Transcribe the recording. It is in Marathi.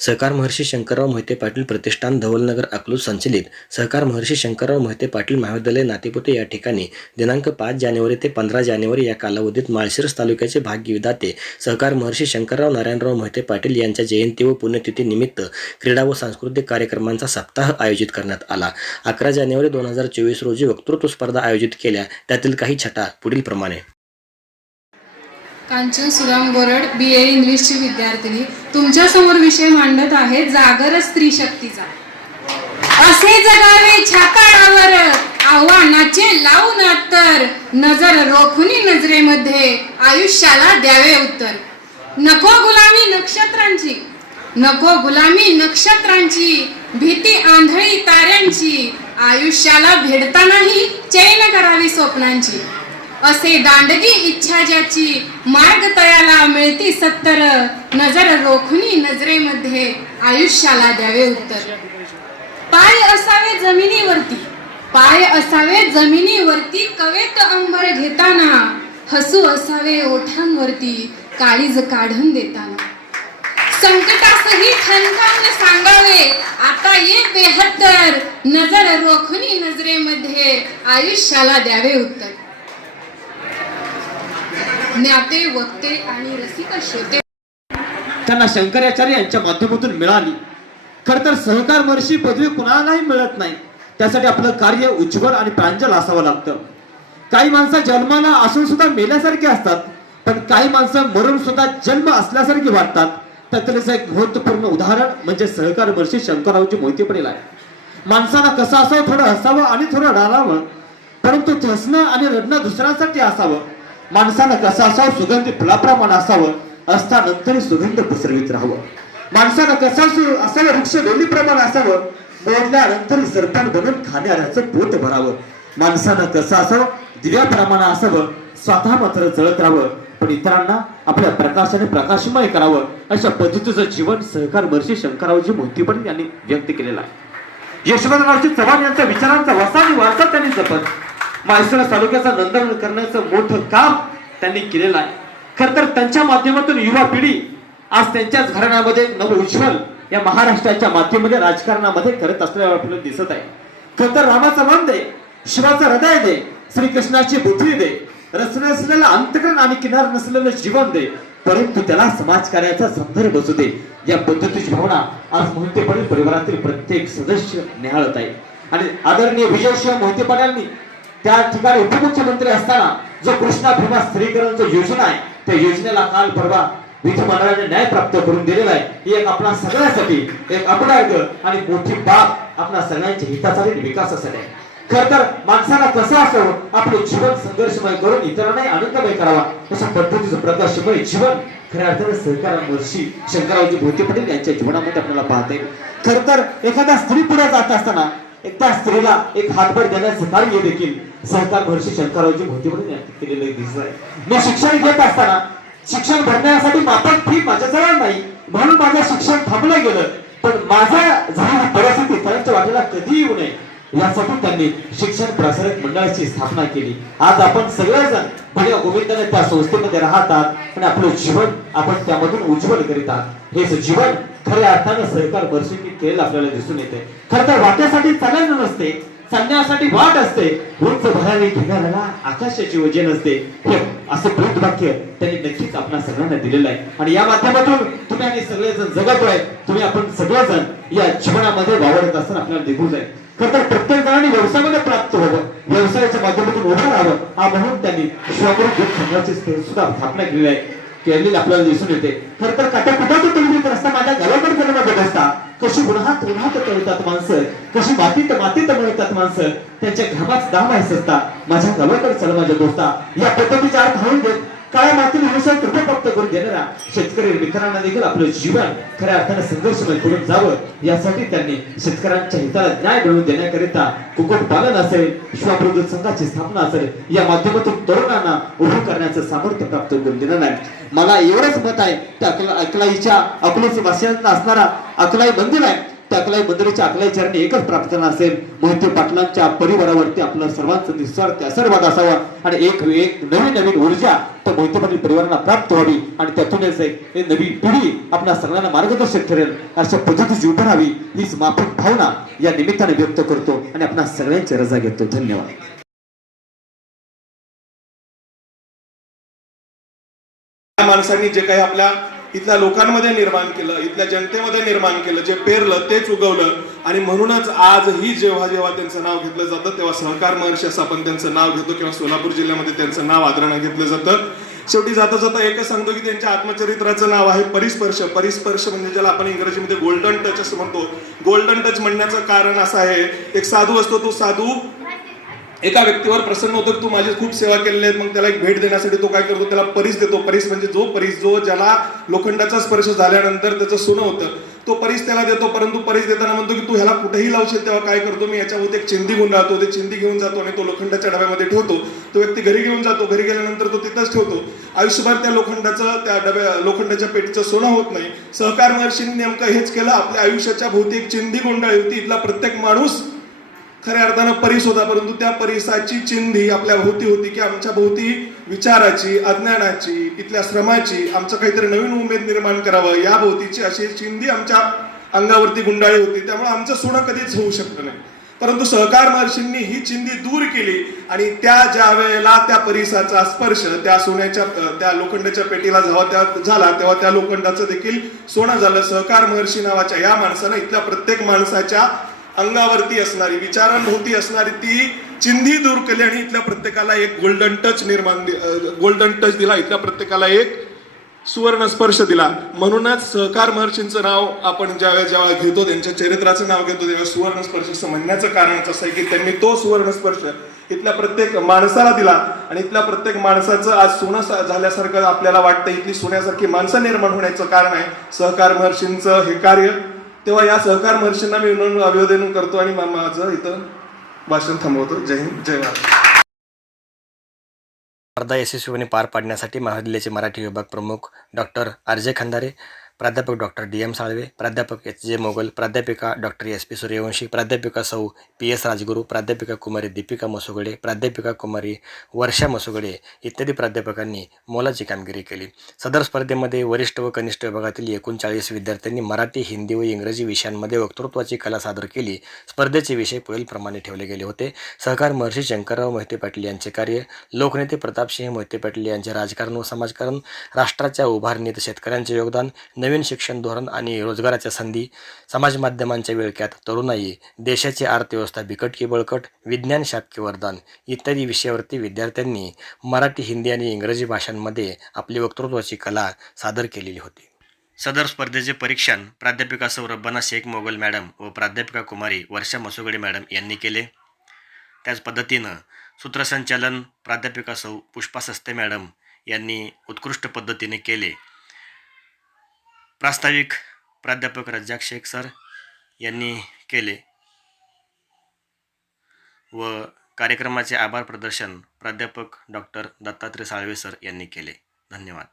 सहकार महर्षी शंकरराव मोहिते पाटील प्रतिष्ठान धवलनगर अकलूज संचलित सहकार महर्षी शंकरराव मोहिते पाटील महाविद्यालय नातेपुते या ठिकाणी दिनांक 5 जानेवारी ते 15 जानेवारी या कालावधीत माळशिरस तालुक्याचे भाग्यविधाते सहकार महर्षी शंकरराव नारायणराव मोहिते पाटील यांच्या जयंती व पुण्यतिथी निमित्त क्रीडा व सांस्कृतिक कार्यक्रमांचा सप्ताह आयोजित करण्यात आला। 11 जानेवारी 2024 रोजी वक्तृत्व स्पर्धा आयोजित केल्या। त्यातील काही छटा पुढील प्रमाणे। कांचन सुदाम गोरड BA इंग्लिशची विद्यार्थिनी तुमच्या समोर विषय मांडत आहे जागर स्त्री शक्तीचा। असे जगावे छाताडावर आव्हानाचे लावून अत्तर, नजर रोखुनी नजरेमध्ये आयुष्याला द्यावे उत्तर। नको गुलामी नक्षत्रांची, नको गुलामी नक्षत्रांची, भीती आंधळी ताऱ्यांची, आयुष्याला भेडतानाही चैन करावी स्वप्नांची। असे दांडगी इच्छा ज्याची, मार्ग तयाला मिळती सत्तर, नजर रोखुनी नजरेमध्ये आयुष्याला द्यावे उत्तर। पाय असावे जमिनीवरती, पाय असावे जमिनीवरती, कवेत अंबर घेताना, हसू असावे ओठांवरती काळीज काढून देताना। संकटासही ठणकावून सांगावे आता ये बेहत्तर, नजर रोखुनी नजरेमध्ये आयुष्याला द्यावे उत्तर। ज्ञाते वक्ते आणि रसिक श्रोते त्यांना शंकराचार्य यांच्या माध्यमातून मिळाली। खरं तर सहकार महर्षी पदवी कुणालाही मिळत नाही, त्यासाठी आपलं कार्य उज्ज्वल आणि प्रांजल असावं लागतं। काही माणसं जन्माला असून सुद्धा मेल्यासारखे असतात, पण काही माणसं मरून सुद्धा जन्म असल्यासारखे वाटतात। त्यातलेच एक महत्वपूर्ण उदाहरण म्हणजे सहकार महर्षी शंकररावजी मोहिते पाटील आहे। माणसाला कसं असावं, थोडं हसावं आणि थोडं रडावं, परंतु हसणं आणि रडणं दुसऱ्यांसाठी असावं। माणसानं कसं असावं, सुगंधी फुलाप्रमाणे असावं, असतानंतरही सुगंध पसरवीत राहावं। माणसानं कसं असावं, वृक्ष वेलीप्रमाणे असावं, मोडल्यानंतर सरपण बनून खाण्याचं पोट भरावं। माणसानं कसं असावं, दिव्याप्रमाणे असावं, स्वतः मात्र जळत राहावं, पण इतरांना आपल्या प्रकाशाने प्रकाशमय करावं। अशा पद्धतीचं जीवन सहकार महर्षी शंकररावजी मोहिते पाटील यांनी व्यक्त केलेलं आहे। यशवंतरावजी चव्हाण यांच्या विचारांचा वसा आणि वारसा त्यांनी जपत माळशिरस तालुक्याचा नंदनवन करण्याचं मोठं काम त्यांनी केलेलं आहे। खर तर त्यांच्या माध्यमातून युवा पिढी आज त्यांच्याच घराण्यामध्ये नव उज्ज्वल या महाराष्ट्राच्या माध्यमामध्ये राजकारणामध्ये करत असलेल्या आपल्याला दिसत आहे। खर तर रामाचं मन दे, शिवाचं हृदय दे, श्रीकृष्णाची बुद्धी दे, रस नसलेलं अंतकरण आणि किनार नसलेलं जीवन दे, परंतु त्याला समाजकार्याचा संदर्भ असू दे, या पद्धतीची भावना आज मोहिते पाटील परिवारातील प्रत्येक सदस्य निहाळत आहे। आणि आदरणीय विजयशिव मोहिते पाटलांनी त्या ठिकाणी उपमुख्यमंत्री असताना जो कृष्णा भीमा स्त्रीकरणची योजना आहे, त्या योजनेला काल परवा विधिमंडळाने न्याय प्राप्त करून दिलेला आहे। ही एक आपल्या सगळ्यांसाठी एक अपडाग आणि मोठी बाब आपल्या सगळ्यांच्या हितासाठी आणि विकासासाठी आहे। खर तर माणसाला कसं असावं, आपले जीवन संघर्षमय करून इतरांनाही आनंदमय करावा, अशा पद्धतीचं प्रकाशमय जीवन खऱ्या अर्थाने सहकार महर्षी शंकररावजी मोहिते पाटील यांच्या जीवनामध्ये आपल्याला पाहता येईल। खर तर एखाद्या स्त्री पुढे जात असताना त्या स्त्रीला एक हातभर देण्याचं कार्य देखील सहकार महर्षी शंकररावजी मोहिते पाटील यांनी केलेलं दिसत आहे। मी शिक्षण घेत असताना शिक्षण भरण्यासाठी माफक फी माझ्याजवळ नाही, म्हणून माझं शिक्षण थांबलं गेलं, पण माझा झालेली परिस्थिती त्यांच्या वाटेला कधी येऊ नये यासाठी त्यांनी शिक्षण प्रसारक मंडळाची स्थापना केली। आज आपण सगळेजण भल्या गोविंदाने त्या संस्थेमध्ये राहतात आणि आपलं जीवन आपण त्यामधून उज्ज्वल करीत आहात। हेच जीवन खऱ्या अर्थानं सहकार महर्षींनी केलेलं आपल्याला दिसून येते। खरं तर वाट्यासाठी चालायचं नसते, चालण्यासाठी वाट असते, उंच भरारी घेणाऱ्याला आकाशाची वजन असते, हे असं ब्रीदवाक्य त्यांनी नक्कीच आपल्या सगळ्यांना दिलेलं आहे। आणि या माध्यमातून तुम्ही आणि सगळेजण जगतोय, तुम्ही आपण सगळेजण या जीवनामध्ये वावरत असताना आपल्याला दिसून जाईल। खरं तर प्रत्येक जणांनी व्यवसायामध्ये प्राप्त व्हावं, व्यवसायाच्या माध्यमातून उभं राहावं, हा म्हणून त्यांनी शिवापूर दूध संघाची सुद्धा स्थापना केलेली आहे, केलेली आपल्याला दिसून येते। खरं तर काट्याकुटाचं तळवीत रस्ता माझ्या गावाकडे जन्मात असता, कशी उन्हात उन्हात तळतात माणसं, कशी मातीत मातीत मळतात माणसं, त्यांच्या घामाच दाम आहे सस्ता, माझ्या गावाकडे चल माझ्या दोस्ता, या पद्धतीचा अर्थ होऊन देत काळ्या मातीला नुसार कृपा प्राप्त करून देणाऱ्या शेतकरी मित्रांना देखील आपलं जीवन खऱ्या अर्थाने संघर्षमय करून जावं, यासाठी त्यांनी शेतकऱ्यांच्या हिताला न्याय मिळवून देण्याकरिता कुक्कुटपालन असेल, शिवापूर दूध संघाची स्थापना असेल, या माध्यमातून तरुणांना उभं करण्याचं सामर्थ्य प्राप्त करून दिलं नाही। मला एवढंच मत आहे, त्या अकलाईच्या अकलूज वासियांना असणारा अकलाई मंदिर आहे, त्या अकलाई बंदरीच्या अकलाई चरणी एकच प्रार्थना असेल, मोहिते पाटलांच्या परिवारावरती आपलं सर्वांचं निस्वार्थ आशीर्वाद असावा आणि एक नवीन ऊर्जा त्या मोहिते पाटील परिवारांना प्राप्त व्हावी आणि त्यातूनच एक नवी पिढी आपल्या सगळ्यांना मार्गदर्शक ठरेल अशा पद्धतीची उभी राहावी, हीच माफक भावना या निमित्ताने व्यक्त करतो आणि आपल्या सगळ्यांची रजा घेतो. धन्यवाद. माणसांनी जे काही आपल्या इथल्या लोकांमध्ये निर्माण केलं, इथल्या जनतेमध्ये निर्माण केलं, जे पेरलं तेच उगवलं आणि म्हणूनच आजही जेव्हा जेव्हा त्यांचं नाव घेतलं जातं तेव्हा सहकार महर्षी असं आपण त्यांचं नाव घेतो किंवा सोलापूर जिल्ह्यामध्ये त्यांचं नाव आदरानं घेतलं जातं. शेवटी जाता जाता एकच सांगतो की त्यांच्या आत्मचरित्राचं नाव आहे परिस्पर्श. परिस्पर्श म्हणजे ज्याला आपण इंग्रजीमध्ये गोल्डन टच असं म्हणतो. गोल्डन टच म्हणण्याचं कारण असं आहे, एक साधू असतो, तो साधू एका व्यक्तीवर प्रसन्न होतो की तू माझी खूप सेवा केलेली आहे, मग त्याला एक भेट देण्यासाठी तो काय करतो, त्याला परीस देतो. परीस म्हणजे जो ज्याला लोखंडाचा स्पर्श झाल्यानंतर त्याचं सोनं होतं, तो परीस त्याला देतो. परंतु परीस देताना म्हणतो की तू ह्याला कुठेही लावशील तेव्हा काय करतो मी याच्यामध्ये एक चिंदी गुंडाळतो, ते चिंदी घेऊन जातो आणि तो लोखंडाच्या डब्यामध्ये ठेवतो. तो व्यक्ती घरी घेऊन जातो, घरी गेल्यानंतर तो तिथंच ठेवतो. आयुष्यभर त्या लोखंडाच्या पेटीचं सोनं होत नाही. सहकार महर्षींनी नेमकं हेच केलं. आपल्या आयुष्याच्या भोवती एक चिंदी गुंडाळी होती. इथला प्रत्येक माणूस खऱ्या अर्थानं परीस होता, परंतु त्या परिसाची चिंधी आपल्या भोवती होती की आमच्या भोवती विचाराची, अज्ञानाची, इथल्या श्रमाची, आमचं काहीतरी नवीन उमेद निर्माण करावं या भोवतीची अशी चिंधी आमच्या अंगावरती गुंडाळी होती. त्यामुळे आमचं सोनं कधीच होऊ शकलं नाही. परंतु सहकार महर्षींनी ही चिंधी दूर केली आणि ज्या वेळेला त्या परिसाचा स्पर्श त्या सोन्याच्या त्या लोखंडाच्या पेटीला झाला तेव्हा त्या लोखंडाचं देखील सोनं झालं. सहकार महर्षी नावाच्या या माणसानं इथल्या प्रत्येक माणसाच्या अंगावरती असणारी, विचारांभोवती असणारी ती चिंधी दूर केली आणि इथल्या प्रत्येकाला एक गोल्डन टच दिला. इथल्या प्रत्येकाला एक सुवर्ण स्पर्श दिला. म्हणूनच सहकार महर्षींचं नाव आपण जेव्हा घेतो, त्यांच्या चरित्राचं नाव घेतो, तेव्हा सुवर्ण स्पर्श असं म्हणण्याचं कारणच असं आहे की त्यांनी तो सुवर्ण स्पर्श इथल्या प्रत्येक माणसाला दिला आणि इथल्या प्रत्येक माणसाचं आज सोनं झाल्यासारखं आपल्याला वाटतं. इथली सोन्यासारखी माणसं निर्माण होण्याचं कारण आहे सहकार महर्षींचं हे कार्य. तेव्हा या सहकार महर्षींना मी अभिवादन करतो आणि माझं इथं भाषण थांबवतो. जय हिंद, जय महाराष्ट्र. स्पर्धा यशस्वीपणे पार पाडण्यासाठी महाविद्यालयाचे मराठी विभाग प्रमुख डॉक्टर आर.जे. खंदारे, प्राध्यापक डॉक्टर डी.एम. साळवे, प्राध्यापक एच.जे. मोगल, प्राध्यापिका डॉक्टर एस.पी. सूर्यवंशी, प्राध्यापिका सौ पी.एस. राजगुरू, प्राध्यापिका कुमारी दीपिका मसुगडे, प्राध्यापिका कुमारी वर्षा मसुगडे इत्यादी प्राध्यापकांनी मोलाची कामगिरी केली. सदर स्पर्धेमध्ये वरिष्ठ व कनिष्ठ विभागातील 39 विद्यार्थ्यांनी मराठी, हिंदी व इंग्रजी विषयांमध्ये वक्तृत्वाची कला सादर केली. स्पर्धेचे विषय पुढीलप्रमाणे ठेवले गेले होते. सहकार महर्षी शंकरराव मोहिते पाटील यांचे कार्य, लोकनेते प्रतापसिंह मोहिते पाटील यांचे राजकारण व समाजकारण, राष्ट्राच्या उभारणीत शेतकऱ्यांचे योगदान, नवीन शिक्षण धोरण आणि रोजगाराच्या संधी, समाज माध्यमांच्या विळख्यात तरुणाई, देशाची अर्थव्यवस्था बिकट की बळकट, विज्ञान शाक्य वरदान इत्यादी विषयावरती विद्यार्थ्यांनी मराठी, हिंदी आणि इंग्रजी भाषांमध्ये आपली वक्तृत्वाची कला सादर केलेली होती. सदर स्पर्धेचे परीक्षण प्राध्यापिका सौ रब्बाना शेख मोगल मॅडम व प्राध्यापिका कुमारी वर्षा मसुगडे मॅडम यांनी केले. त्याच पद्धतीनं सूत्रसंचालन प्राध्यापिका सौ पुष्पा सस्ते मॅडम यांनी उत्कृष्ट पद्धतीने केले. प्रास्ताविक प्राध्यापक रज्जाक शेख सर यांनी केले व कार्यक्रमाचे आभार प्रदर्शन प्राध्यापक डॉक्टर दत्तात्रय साळवे सर यांनी केले. धन्यवाद.